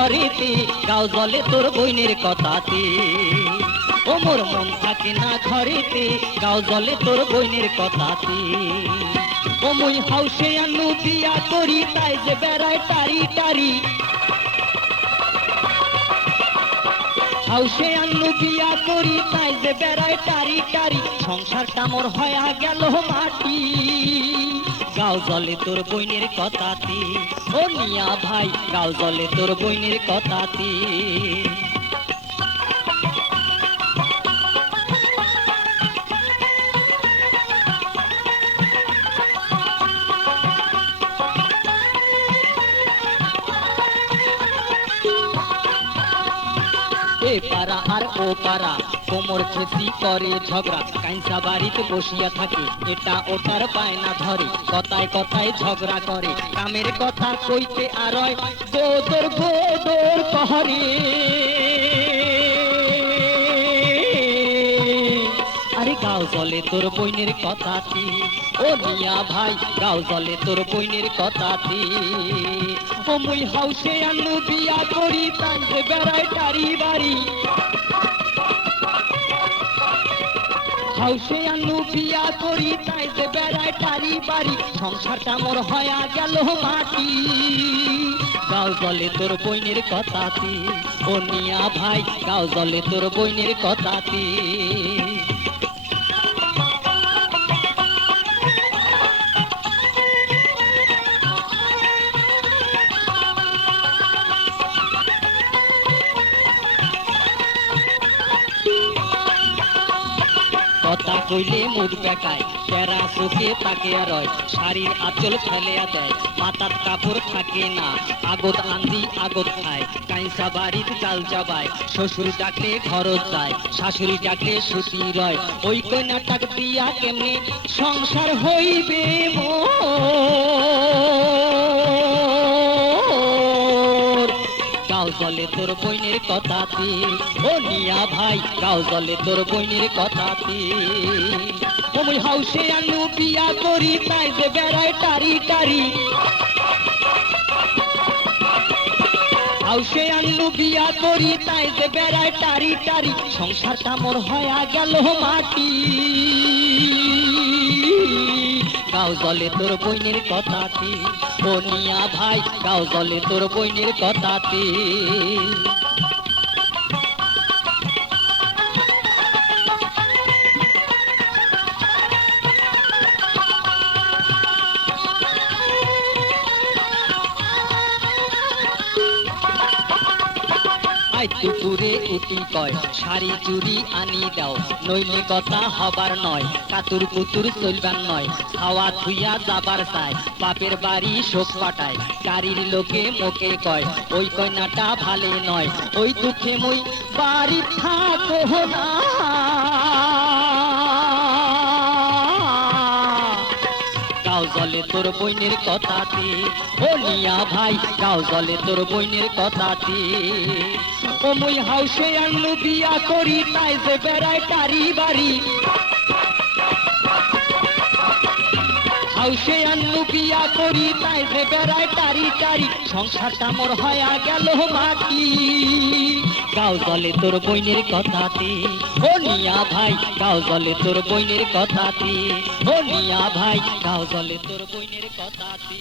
ঘরেতে, গাও জলে তোর বইনের কথাতে। ও মোর মন থাকে না ঘরেতে, গাও জলে তোর বইনের কথাতে। ও মুই হাউসে আনু বিয়া করি, তাই যে বেড়ায় টারি টারি। হাউসে আনু বিয়া করি, তাই যে বেড়ায় টারি টারি। সংসারটা মোর হয়া গেল মাটি, গাও জলে তোর বইনের কথাতে। ও মিয়া ভাই, গাও জলে তোর বইনের কথাতে। এ পাড়া আর ও পাড়া কোমর খেসি করে ঝগড়া, কাইসা বাড়িতে বসিয়া থাকে, এটা ওটার পায় না ধরে। কথায় কথায় ঝগড়া করে, কামের কথা কইতে আর গোদর গোদর কহরে। আরে গাও জলে তোর বইনের কথাতে। ও মিয়া ভাই, গাও জলে তোর বইনের কথাতে। ও মুই হাউসে আনু বিয়া করি, তাই যে বেড়ায় টারি বাড়ি। হাউসে আনু বিয়া করি, তাই যে বেড়ায় টারি বাড়ি। সংসারটা মোর হয়া গেল মাটি, গাও জলে তোর বইনের কথাতে। ও মিয়া ভাই, গাও জলে তোর বইনের কথাতে। কথা কইলে মুখ বেকায়, টেরা চোখে তাকে আর শাড়ির আঁচল ফেলিয়া দেয়, মাথার কাপড় থাকে না, আগত আন্দি আগত খায়। কাইসা বাড়ির চাল চাবায়, শ্বশুর ডাকলে খরচ যায়, শাশুড়ি ডাকলে সুতি রয়। ওই কন্যাটাক দিয়া কেমনে সংসার হইবে মোর। গাও জলে তোর বইনের কথাতে। ও মিয়া ভাই, গাও জলে তোর বইনের কথাতে। ও মুই হাউসে আনু বিয়া করি, তাই যে বেড়ায় টারি টারি। হাউসে আনু বিয়া করি, তাই যে বেড়ায় টারি টারি। সংসারটা মোর হয়া গেল মাটি, গাও জলে তোর বইনের কথাতে। ও মিয়া ভাই, গাও জলে তোর বইনের কথাতে। আই দুপুরে উঠি কয়, শাড়ি চুড়ি আনি দাও, নইলে কথা হবার নয়, কাতুর কুতুর চলবার নয়। খাওয়া ধুইয়া যাবার চায়, বাপের বাড়ি শোক পাঠায়, গাড়ির লোকে মোকে কয়, ওই কন্যাটা ভালে নয়। ওই দুঃখে মই বাড়ি থাকো না, গাও জলে তোর বইনের কথাতে। ও মিয়া ভাই, গাও জলে তোর বইনের কথাতে। ও মুই হাউসে আনু বিয়া করি, তাই যে বেড়ায় টারি বাড়ি। হাউসে আনু বিয়া করি, তাই যে বেড়ায় টারি টারি। সংসারটা মোর হয়া গেল মাটি, গাও জলে তোর বইনের কথাতে। ও মিয়া ভাই, গাও জলে তোর বইনের কথাতে। ও মিয়া ভাই, গাও জলে তোর বইনের কথাতে।